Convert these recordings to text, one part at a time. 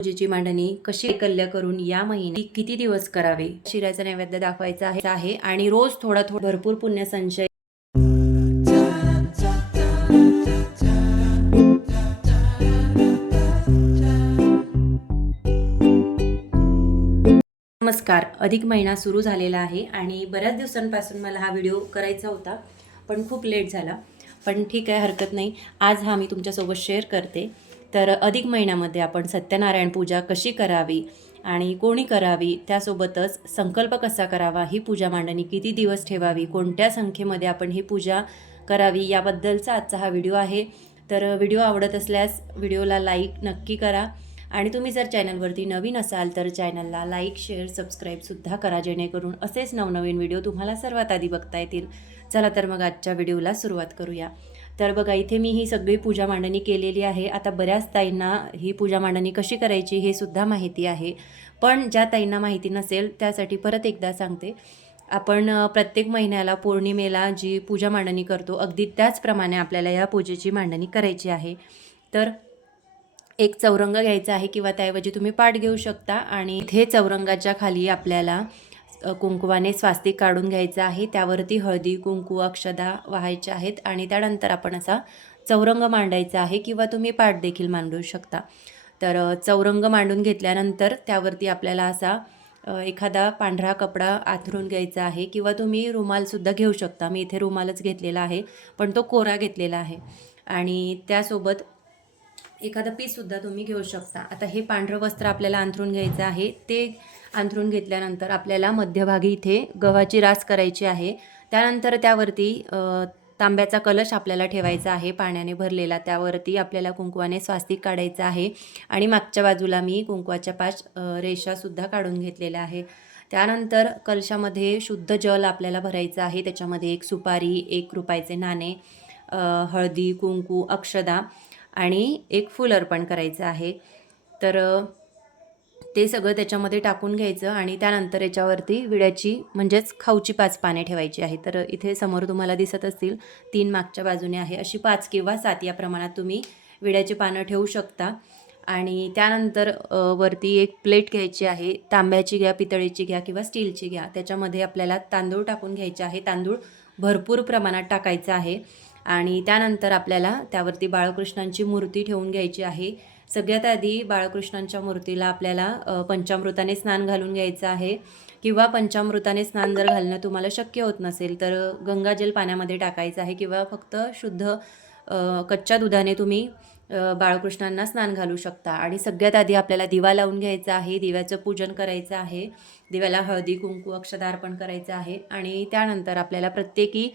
पूजेची मांडणी कशी कल्य करून या महिन्यात किती दिवस करावे, शिऱ्याचा नैवेद्य दाखवायचा आहे आणि रोज थोडा भरपूर पुण्य संचय. नमस्कार. अधिक महिना सुरू झालेला आहे आणि बऱ्याच दिवसांपासून मला हा व्हिडिओ करायचा होता, पण खूप लेट झाला. पण ठीक आहे, हरकत नाही. आज हा मी तुमच्यासोबत शेअर करते. तर अधिक महिन्यामध्ये आपण सत्यनारायण पूजा कशी करावी आणि कोणी करावी, त्यासोबतच संकल्प कसा करावा, ही पूजा मांडणी किती दिवस ठेवावी, कोणत्या संख्येमध्ये आपण ही पूजा करावी, याबद्दलचा आजचा हा व्हिडिओ आहे. तर व्हिडिओ आवडत असल्यास व्हिडिओला लाईक नक्की करा आणि तुम्ही जर चॅनलवरती नवीन असाल तर चॅनलला लाईक, शेअर, सबस्क्राईबसुद्धा करा, जेणेकरून असेच नवनवीन व्हिडिओ तुम्हाला सर्वात आधी बघता येतील. चला तर मग आजच्या व्हिडिओला सुरुवात करूया. तर बघा, इथे मी ही सगळी पूजा मांडणी केलेली आहे. आता बऱ्याच ताईंना ही पूजा मांडणी कशी करायची हे सुद्धा माहिती आहे, पण ज्या ताईंना माहिती नसेल त्यासाठी परत एकदा सांगते. आपण प्रत्येक महिन्याला पौर्णिमेला जी पूजा मांडणी करतो, अगदी त्याचप्रमाणे आपल्याला या पूजेची मांडणी करायची आहे. तर एक चौरंग घ्यायचा आहे किंवा त्याऐवजी तुम्ही पाट घेऊ शकता आणि इथे चौरंगाच्या खाली आपल्याला कुंकुवाने स्वास्तिक काढून घ्यायचं आहे. त्यावरती हळदी, कुंकू, अक्षदा वाहायच्या आहेत आणि त्यानंतर आपण असा चौरंग मांडायचा आहे किंवा तुम्ही पाट देखील मांडू शकता. तर चौरंग मांडून घेतल्यानंतर त्यावरती आपल्याला असा एखादा पांढरा कपडा आथरून घ्यायचा आहे किंवा तुम्ही रुमालसुद्धा घेऊ शकता. मी इथे रुमालच घेतलेला आहे, पण तो कोरा घेतलेला आहे. आणि त्यासोबत एखादा पीससुद्धा तुम्ही घेऊ शकता. आता हे पांढरं वस्त्र आपल्याला अंथरून घ्यायचं आहे. ते अंथरून घेतल्यानंतर आपल्याला मध्यभागी इथे गव्हाची रास करायची आहे. त्यानंतर त्यावरती तांब्याचा कलश आपल्याला ठेवायचा आहे पाण्याने भरलेला. त्यावरती आपल्याला कुंकवाने स्वास्तिक काढायचं आहे आणि मागच्या बाजूला मी कुंकवाच्या 5 रेषासुद्धा काढून घेतलेल्या आहे. त्यानंतर कलशामध्ये शुद्ध जल आपल्याला भरायचं आहे. त्याच्यामध्ये 1 सुपारी, 1 रुपयाचे नाणे, हळदी, कुंकू, अक्षदा आणि 1 फूल अर्पण करायचं आहे. तर ते सगळं त्याच्यामध्ये टाकून घ्यायचं आणि त्यानंतर याच्यावरती विड्याची म्हणजेच खाऊची 5 पाने ठेवायची आहे. तर इथे समोर तुम्हाला दिसत असतील 3 मागच्या बाजूने आहे. अशी 5 किंवा 7 या प्रमाणात तुम्ही विड्याची पानं ठेवू शकता. आणि त्यानंतर वरती एक प्लेट घ्यायची आहे. तांब्याची घ्या, पितळेची घ्या किंवा स्टीलची घ्या. त्याच्यामध्ये आपल्याला तांदूळ टाकून घ्यायचे आहे. तांदूळ भरपूर प्रमाणात टाकायचं आहे आणि त्यानंतर आपल्याला त्यावरती बाळकृष्णांची मूर्ती ठेवून घ्यायची आहे. सगळ्यात आधी बाळकृष्णांच्या मूर्तीला आपल्याला पंचामृताने स्नान घालून घ्यायचं आहे किंवा पंचामृताने स्नान जर घालणं तुम्हाला शक्य होत नसेल तर गंगाजल पाण्यामध्ये टाकायचं आहे किंवा फक्त शुद्ध कच्च्या दुधाने तुम्ही बाळकृष्णांना स्नान घालू शकता. आणि सगळ्यात आधी आपल्याला दिवा लावून घ्यायचा आहे. दिव्याचं पूजन करायचं आहे. दिव्याला हळदी, कुंकू, अक्षदा अर्पण करायचं आहे आणि त्यानंतर आपल्याला प्रत्येकी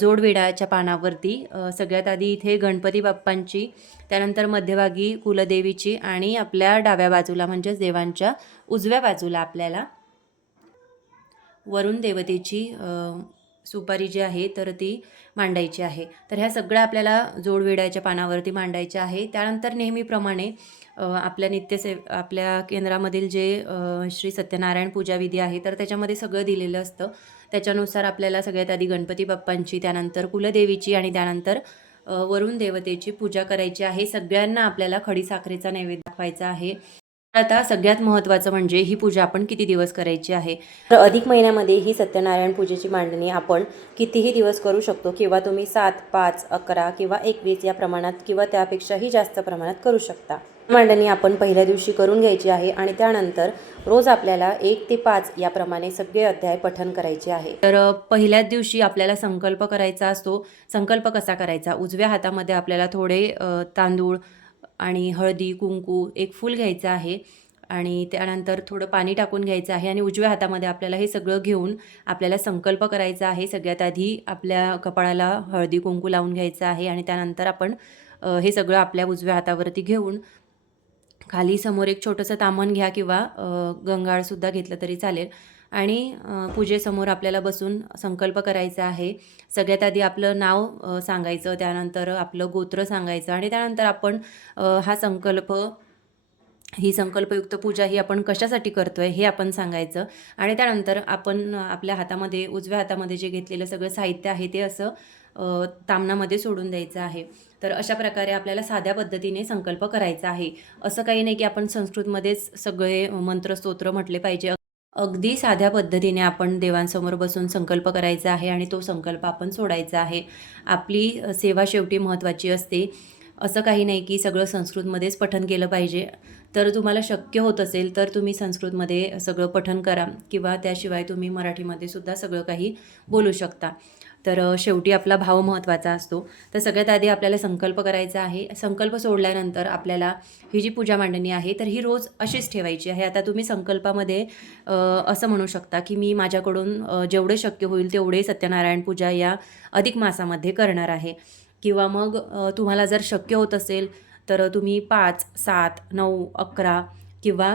जोडविड्याच्या पानावरती सगळ्यात आधी इथे गणपती बाप्पांची, त्यानंतर मध्यभागी कुलदेवीची आणि आपल्या डाव्या बाजूला म्हणजेच देवांच्या उजव्या बाजूला आपल्याला वरुण देवतेची सुपारी जी आहे तर ती मांडायची आहे. तर ह्या सगळ्या आपल्याला जोडविड्याच्या पानावरती मांडायच्या आहे. त्यानंतर नेहमीप्रमाणे आपल्या केंद्रामधील जे श्री सत्यनारायण पूजा विधी आहे तर त्याच्यामध्ये सगळं दिलेलं असतं. त्याच्यानुसार आपल्याला सगळ्यात आधी गणपती बाप्पांची, त्यानंतर कुलदेवीची आणि त्यानंतर वरुण देवतेची पूजा करायची आहे. सगळ्यांना आपल्याला खडीसाखरेचा नैवेद्य दाखवायचा आहे. आता सगळ्यात महत्त्वाचं म्हणजे ही पूजा आपण किती दिवस करायची आहे. तर अधिक महिन्यामध्ये ही सत्यनारायण पूजेची मांडणी आपण कितीही दिवस करू शकतो किंवा तुम्ही 7, 5, 11 किंवा 21 या प्रमाणात किंवा त्यापेक्षाही जास्त प्रमाणात करू शकता. मांडणी आपण पहिल्या दिवशी करून घ्यायची आहे आणि त्यानंतर रोज आपल्याला 1 ते 5 याप्रमाणे सगळे अध्याय पठण करायचे आहे. तर पहिल्याच दिवशी आपल्याला संकल्प करायचा असतो. संकल्प कसा करायचा? उजव्या हातामध्ये आपल्याला थोडे तांदूळ आणि हळदी, कुंकू, 1 फूल घ्यायचं आहे आणि त्यानंतर थोडं पाणी टाकून घ्यायचं आहे आणि उजव्या हातामध्ये आपल्याला हे सगळं घेऊन आपल्याला संकल्प करायचा आहे. सगळ्यात आधी आपल्या कपाळाला हळदी, कुंकू लावून घ्यायचं आहे आणि त्यानंतर आपण हे सगळं आपल्या उजव्या हातावरती घेऊन खाली समोर एक छोटंसं ताम्हण घ्या किंवा गंगाळसुद्धा घेतलं तरी चालेल आणि पूजेसमोर आपल्याला बसून संकल्प करायचा आहे. सगळ्यात आधी आपलं नाव सांगायचं, त्यानंतर आपलं गोत्र सांगायचं आणि त्यानंतर आपण ही संकल्पयुक्त पूजा ही आपण कशासाठी करतोय हे आपण सांगायचं आणि त्यानंतर आपण आपल्या हातामध्ये, उजव्या हातामध्ये जे घेतलेलं सगळं साहित्य आहे ते असं तामणामध्ये सोडून द्यायचं आहे. तर अशा प्रकारे आपल्याला साध्या पद्धतीने संकल्प करायचा आहे. असं काही नाही की आपण संस्कृतमध्येच सगळे मंत्र स्तोत्र म्हटले पाहिजे. अगदी साध्या पद्धतीने आपण देवांसमोर बसून संकल्प करायचा आहे आणि तो संकल्प आपण सोडायचा आहे. आपली सेवा शेवटी महत्त्वाची असते. असं काही नाही की सगळं संस्कृतमध्येच पठण केलं पाहिजे. तर तुम्हाला शक्य होत असेल तर तुम्ही संस्कृतमध्ये सगळं पठण करा किंवा त्याशिवाय तुम्ही मराठीमध्ये सुद्धा सगळं काही बोलू शकता. तर शेवटी आपला भाव महत्त्वाचा असतो. तर सगळ्यात आधी आपल्याला संकल्प करायचा आहे. संकल्प सोडल्यानंतर आपल्याला ही जी पूजा मांडणी आहे तर ही रोज अशीच ठेवायची आहे. आता तुम्ही संकल्पामध्ये असं म्हणू शकता की मी माझ्याकडून जेवढे शक्य होईल तेवढे सत्यनारायण पूजा या अधिक मासामध्ये करणार आहे. किंवा मग तुम्हाला जर शक्य होत असेल तर तुम्ही 5, 7, 9, 11 किंवा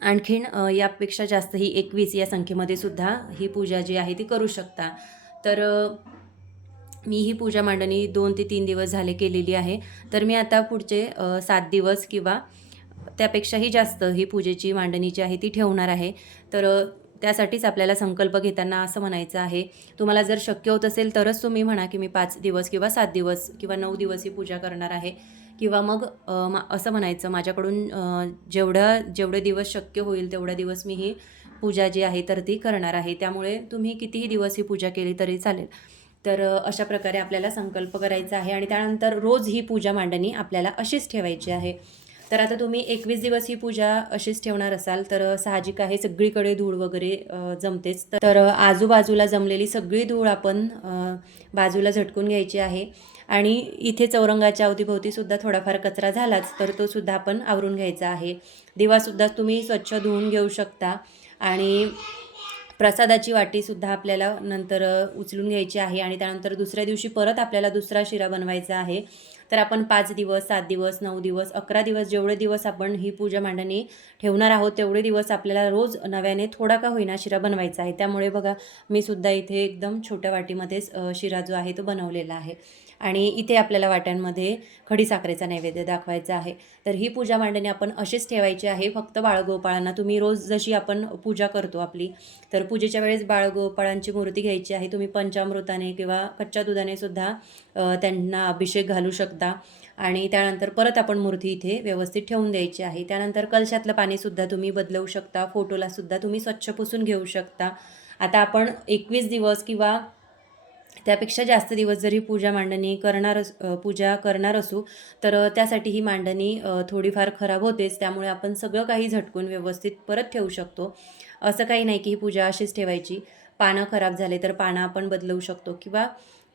आणखीन यापेक्षा जास्त ही 21 या संख्येमध्ये सुद्धा ही पूजा जी आहे ती करू शकता. तर मी ही पूजा मांडणी 2 ते 3 दिवस झाले केलेली आहे. तर मी आता पुढचे 7 दिवस किंवा त्यापेक्षाही जास्त ही पूजेची मांडणी जी आहे ती ठेवणार आहे. तर त्यासाठीच आपल्याला संकल्प घेताना असं म्हणायचं आहे, तुम्हाला जर शक्य होत असेल तरच तुम्ही म्हणा की मी 5 दिवस किंवा 7 दिवस किंवा 9 दिवस ही पूजा करणार आहे. किंवा मग असं म्हणायचं माझ्याकडून जेवढे दिवस शक्य होईल तेवढ्या दिवस मी ही पूजा जी आहे तर ती करणार आहे. त्यामुळे तुम्ही कितीही दिवस ही पूजा केली तरी चालेल. तर अशा प्रकारे आपल्याला संकल्प करायचा आहे आणि त्यानंतर रोज ही पूजा मांडणी आपल्याला अशीच ठेवायची आहे. तर आता तुम्ही 21 दिवस ही पूजा अशीच ठेवणार असाल तर साहजिक आहे सगळीकडे धूळ वगैरे जमतेच. तर आजूबाजूला जमलेली सगळी धूळ आपण बाजूला झटकून घ्यायची आहे आणि इथे चौरंगाच्या अवतीभोवतीसुद्धा थोडाफार कचरा झालाच तर तो सुद्धा आपण आवरून घ्यायचा आहे. दिवासुद्धा तुम्ही स्वच्छ धुवून घेऊ शकता आणि प्रसादाची वाटीसुद्धा आपल्याला नंतर उचलून घ्यायची आहे आणि त्यानंतर दुसऱ्या दिवशी परत आपल्याला दुसरा शिरा बनवायचा आहे. तर आपण 5 दिवस, 7 दिवस, 9 दिवस, 11 दिवस जेवढे दिवस आपण ही पूजा मांडणी ठेवणार आहोत तेवढे दिवस आपल्याला रोज नव्याने थोडा का होईना शिरा बनवायचा आहे. त्यामुळे बघा मी सुद्धा इथे एकदम छोट्या वाटीमध्येच शिरा जो आहे तो बनवलेला आहे आणि इथे आपल्याला वाट्यांमध्ये खडीसाखरेचा नैवेद्य दाखवायचा आहे. तर ही पूजा मांडणी आपण अशीच ठेवायची आहे. फक्त बाळगोपाळांना तुम्ही रोज जशी आपण पूजा करतो आपली तर पूजेच्या वेळेस बाळगोपाळांची मूर्ती घ्यायची आहे. तुम्ही पंचामृताने किंवा कच्च्या दुधाने सुद्धा त्यांना अभिषेक घालू शकता आणि त्यानंतर परत आपण मूर्ती इथे व्यवस्थित ठेवून द्यायची आहे. त्यानंतर कलशातलं पाणीसुद्धा तुम्ही बदलवू शकता. फोटोलासुद्धा तुम्ही स्वच्छ पुसून घेऊ शकता. आता आपण 21 दिवस किंवा त्यापेक्षा जास्त दिवस जरी पूजा करणार असू तर त्यासाठी ही मांडणी थोडीफार खराब होतेच. त्यामुळे आपण सगळं काही झटकून व्यवस्थित परत ठेवू शकतो. असं काही नाही की ही पूजा अशीच ठेवायची. पानं खराब झाले तर पानं आपण बदलवू शकतो किंवा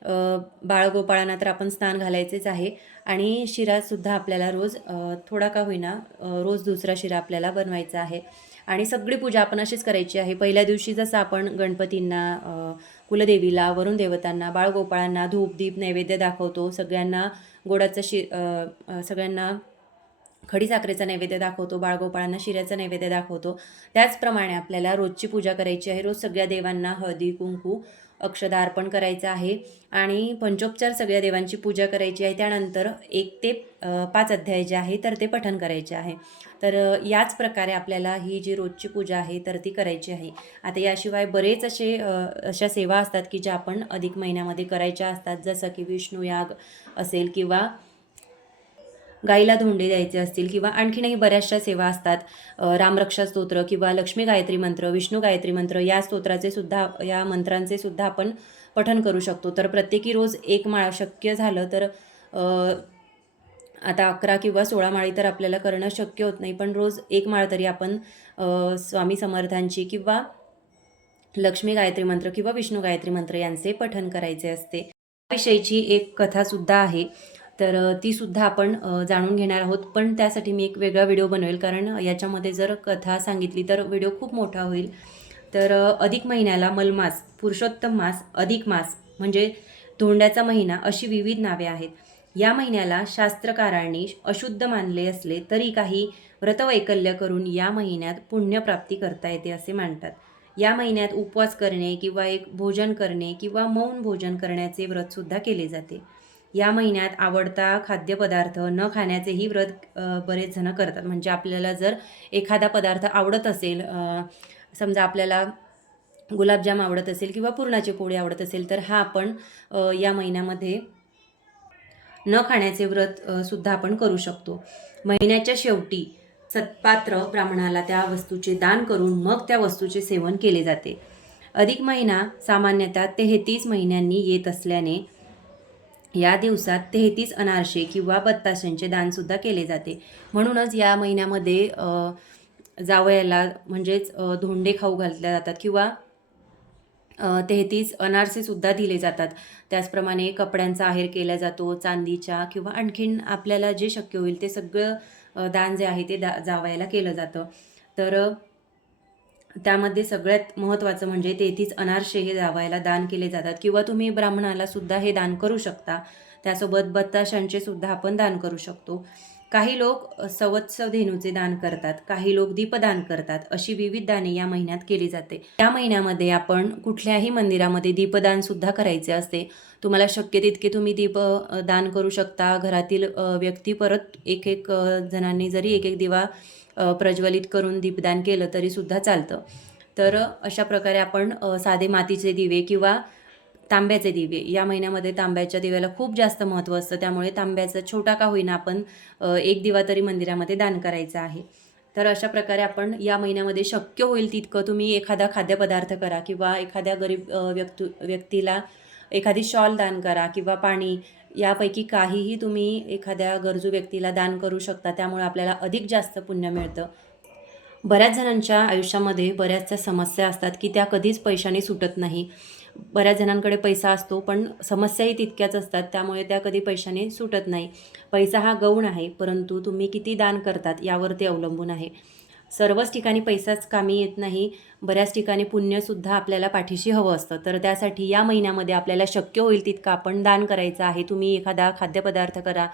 बाळगोपाळांना तर आपण स्नान घालायचेच आहे आणि शिरासुद्धा आपल्याला रोज थोडा का होईना रोज दुसरा शिरा आपल्याला बनवायचा आहे आणि सगळी पूजा आपण अशीच करायची आहे. पहिल्या दिवशी जसं आपण गणपतींना, कुलदेवीला, वरुण देवतांना, बाळगोपाळांना धूप दीप नैवेद्य दाखवतो, सगळ्यांना सगळ्यांना खडीसाखरेचा नैवेद्य दाखवतो, बाळगोपाळांना शिऱ्याचा नैवेद्य दाखवतो. त्याचप्रमाणे आपल्याला रोजची पूजा करायची आहे. रोज सगळ्या देवांना हळदी कुंकू अक्षदा अर्पण करायचं आहे आणि पंचोपचार सगळ्या देवांची पूजा करायची आहे. त्यानंतर 1 ते 5 अध्याय जे आहे तर ते पठण करायचे आहे. तर याच प्रकारे आपल्याला ही जी रोजची पूजा आहे तर ती करायची आहे. आता याशिवाय बरेच अशा सेवा असतात की ज्या आपण अधिक महिन्यामध्ये करायच्या असतात. जसं की विष्णुयाग असेल किंवा गाईला धोंडे द्यायचे असतील किंवा आणखीनही बऱ्याचशा सेवा असतात. रामरक्षा स्तोत्र किंवा लक्ष्मी गायत्री मंत्र, विष्णू गायत्री मंत्र या मंत्रांचे सुद्धा आपण पठण करू शकतो. तर प्रत्येकी रोज 1 माळ शक्य झालं तर आता 11 किंवा 16 माळी तर आपल्याला करणं शक्य होत नाही, पण रोज 1 माळ तरी आपण स्वामी समर्थांची किंवा लक्ष्मी गायत्री मंत्र किंवा विष्णू गायत्री मंत्र यांचे पठण करायचे असते. विषयीची एक कथासुद्धा आहे तर ती सुद्धा आपण जाणून घेणार आहोत. पण त्यासाठी मी एक वेगळा व्हिडिओ बनवेल कारण याच्यामध्ये जर कथा सांगितली तर व्हिडिओ खूप मोठा होईल. तर अधिक महिन्याला मलमास, पुरुषोत्तम मास, अधिक मास म्हणजे धोंड्याचा महिना अशी विविध नावे आहेत. या महिन्याला शास्त्रकारांनी अशुद्ध मानले असले तरी काही व्रतवैकल्य करून या महिन्यात पुण्यप्राप्ती करता येते असे मानतात. या महिन्यात उपवास करणे किंवा एक भोजन करणे किंवा मौन भोजन करण्याचे व्रतसुद्धा केले जाते. या महिन्यात आवडता खाद्यपदार्थ न खाण्याचेही व्रत बरेच जण करतात. म्हणजे आपल्याला जर एखादा पदार्थ आवडत असेल, समजा आपल्याला गुलाबजाम आवडत असेल किंवा पुरणाची पोळी आवडत असेल तर हा आपण या महिन्यामध्ये न खाण्याचे व्रत सुद्धा आपण करू शकतो. महिन्याच्या शेवटी सत्पात्र ब्राह्मणाला त्या वस्तूचे दान करून मग त्या वस्तूचे सेवन केले जाते. अधिक महिना सामान्यतः 33 महिन्यांनी येत असल्याने या दिवसात 33 अनारसे किंवा बत्ताशांचे दानसुद्धा केले जाते. म्हणूनच या महिन्यामध्ये जावयाला म्हणजेच धोंडे खाऊ घातले जातात किंवा 33 अनारसेसुद्धा दिले जातात. त्याचप्रमाणे कपड्यांचा आहेर केला जातो, चांदीच्या किंवा आणखीन आपल्याला जे शक्य होईल ते सगळं दान जे आहे ते जावयाला केलं जातं. तर त्यामध्ये सगळ्यात महत्त्वाचं म्हणजे 33 अनारसे हे जावयाला दान केले जातात किंवा तुम्ही ब्राह्मणाला सुद्धा हे दान करू शकता. त्यासोबत बत्ताशांचे सुद्धा आपण दान करू शकतो. काही लोक संवत्सर धेनूचे दान करतात, काही लोक दीपदान करतात. अशी विविध दाने या महिन्यात केली जाते. या महिन्यामध्ये आपण कुठल्याही मंदिरामध्ये दीपदान सुद्धा करायचे असते. तुम्हाला शक्य तितके तुम्ही दीपदान करू शकता. घरातील व्यक्ती परत एक जणांनी जरी एक दिवा प्रज्वलित करून दीपदान केलं तरी सुद्धा चालतं. तर अशा प्रकारे आपण साधे मातीचे दिवे किंवा तांब्याचे दिवे, या महिन्यामध्ये तांब्याच्या दिव्याला खूप जास्त महत्त्व असतं. त्यामुळे तांब्याचा छोटा का होईना आपण एक दिवा तरी मंदिरामध्ये दान करायचा आहे. तर अशा प्रकारे आपण या महिन्यामध्ये शक्य होईल तितकं तुम्ही एखादा खाद्यपदार्थ करा किंवा एखाद्या गरीब व्यक्तीला एखादी शॉल दान करा किंवा पाणी, यापैकी काहीही तुम्ही एखाद्या गरजू व्यक्तीला दान करू शकता. त्यामुळे आपल्याला अधिक जास्त पुण्य मिळतं. बऱ्याच जणांच्या आयुष्यामध्ये बऱ्याचशा समस्या असतात की त्या कधीच पैशाने सुटत नाही. बऱ्याच जणांकडे पैसा असतो पण समस्याही तितक्याच असतात, त्यामुळे त्या कधी पैशाने सुटत नाही. पैसा हा गौण आहे, परंतु तुम्ही किती दान करतात यावर ते अवलंबून आहे. सर्वच ठिकाणी पैसाच कामी येत नाही, बऱ्याच ठिकाणी पुण्यसुद्धा आपल्याला पाठीशी हवं असतं. तर त्यासाठी या महिन्यामध्ये आपल्याला शक्य होईल तितकं आपण दान करायचं आहे. तुम्ही एखादा खाद्यपदार्थ करा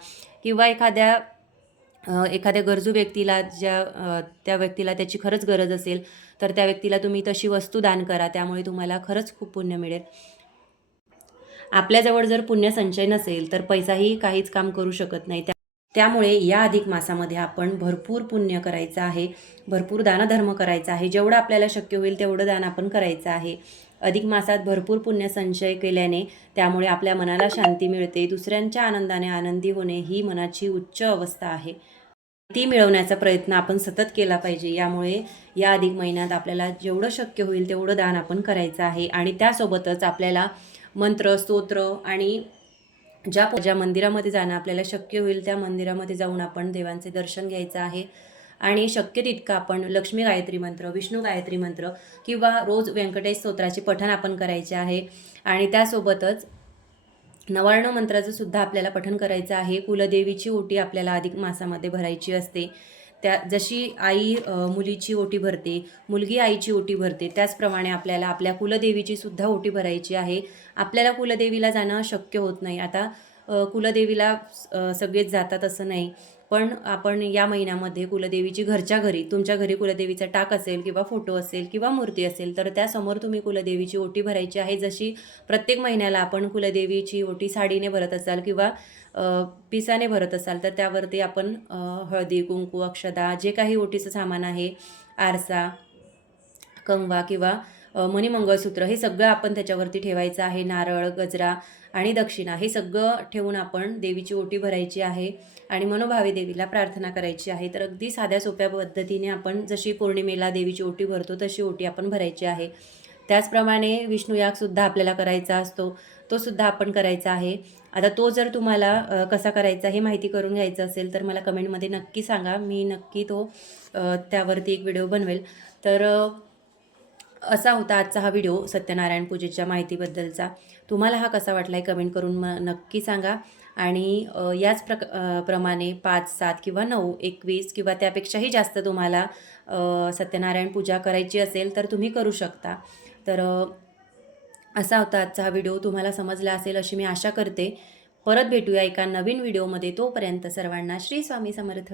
किंवा एखाद्या गरजू व्यक्तीला त्या व्यक्तीला त्याची खरंच गरज असेल तर त्या व्यक्तीला तुम्ही तशी वस्तू दान करा. त्यामुळे तुम्हाला खरंच खूप पुण्य मिळेल. आपल्याजवळ जर पुण्य संचय नसेल तर पैसाही काहीच काम करू शकत नाही. त्यामुळे या अधिक मासामध्ये आपण भरपूर पुण्य करायचं आहे, भरपूर दानधर्म करायचा आहे. जेवढं आपल्याला शक्य होईल तेवढं दान आपण करायचं आहे. अधिक मासात भरपूर पुण्य संचय केल्याने त्यामुळे आपल्या मनाला शांती मिळते. दुसऱ्यांच्या आनंदाने आनंदी होणे ही मनाची उच्च अवस्था आहे. ती मिळवण्याचा प्रयत्न आपण सतत केला पाहिजे. यामुळे या अधिक महिन्यात आपल्याला जेवढं शक्य होईल तेवढं दान आपण करायचं आहे. आणि त्यासोबतच आपल्याला मंत्र, स्तोत्र आणि ज्या मंदिरामध्ये जाणं आपल्याला शक्य होईल त्या मंदिरामध्ये जाऊन आपण देवांचे दर्शन घ्यायचं आहे. आणि शक्य तितकं आपण लक्ष्मी गायत्री मंत्र, विष्णू गायत्री मंत्र किंवा रोज व्यंकटेश स्तोत्राचे पठण आपण करायचे आहे. आणि त्यासोबतच नवार्ण मंत्राचं सुद्धा आपल्याला पठण करायचं आहे. कुलदेवीची ओटी आपल्याला अधिक मासामध्ये भरायची असते. जशी आई मुलीची ओटी भरते, मुलगी आईची ओटी भरते, त्याचप्रमाणे आपल्याला आपल्या कुलदेवीची सुद्धा ओटी भरायची आहे. आपल्याला कुलदेवीला जाणं शक्य होत नाही. आता कुलदेवीला सगळेच जातात असं नाही, पण आपण या महिन्यामध्ये कुलदेवीची घरच्या घरी, तुमच्या घरी कुलदेवीचा टाक असेल किंवा फोटो असेल किंवा मूर्ती असेल तर त्यासमोर तुम्ही कुलदेवीची ओटी भरायची आहे. जशी प्रत्येक महिन्याला आपण कुलदेवीची ओटी साडीने भरत असाल किंवा पिसाने भरत असाल तर त्यावरती आपण हळदी, कुंकू, अक्षदा, जे काही ओटीचं सामान आहे, आरसा, कंगवा किंवा मणिमंगळसूत्र, हे सगळं आपण त्याच्यावरती ठेवायचं आहे. नारळ, गजरा आणि दक्षिणा हे सगळं ठेवून आपण देवीची ओटी भरायची आहे आणि मनोभावे देवीला प्रार्थना करायची आहे. तर अगदी साध्या सोप्या पद्धतीने आपण जशी पौर्णिमेला देवीची ओटी भरतो तशी ओटी आपण भरायची आहे. त्याचप्रमाणे विष्णू यागसुद्धा आपल्याला करायचा असतो, तो सुद्धा आपण करायचा आहे. आता तो जर तुम्हाला कसा करायचा हे माहिती करून घ्यायचं असेल तर मला कमेंटमध्ये नक्की सांगा, मी नक्की तो त्यावरती एक व्हिडिओ बनवेल. तर असा होता आजचा हा व्हिडिओ सत्यनारायण पूजेच्या माहितीबद्दलचा. तुम्हाला हा कसा वाटला आहे कमेंट करून नक्की सांगा. आणि याच प्रमाणे 5, 7 किंवा 9, 21 किंवा त्यापेक्षाही जास्त तुम्हाला सत्यनारायण पूजा करायची असेल तर तुम्ही करू शकता. तर असा होता आजचा हा व्हिडिओ. तुम्हाला समजला असेल अशी मी आशा करते. परत भेटूया एका नवीन व्हिडिओमध्ये. तोपर्यंत सर्वांना श्री स्वामी समर्थ.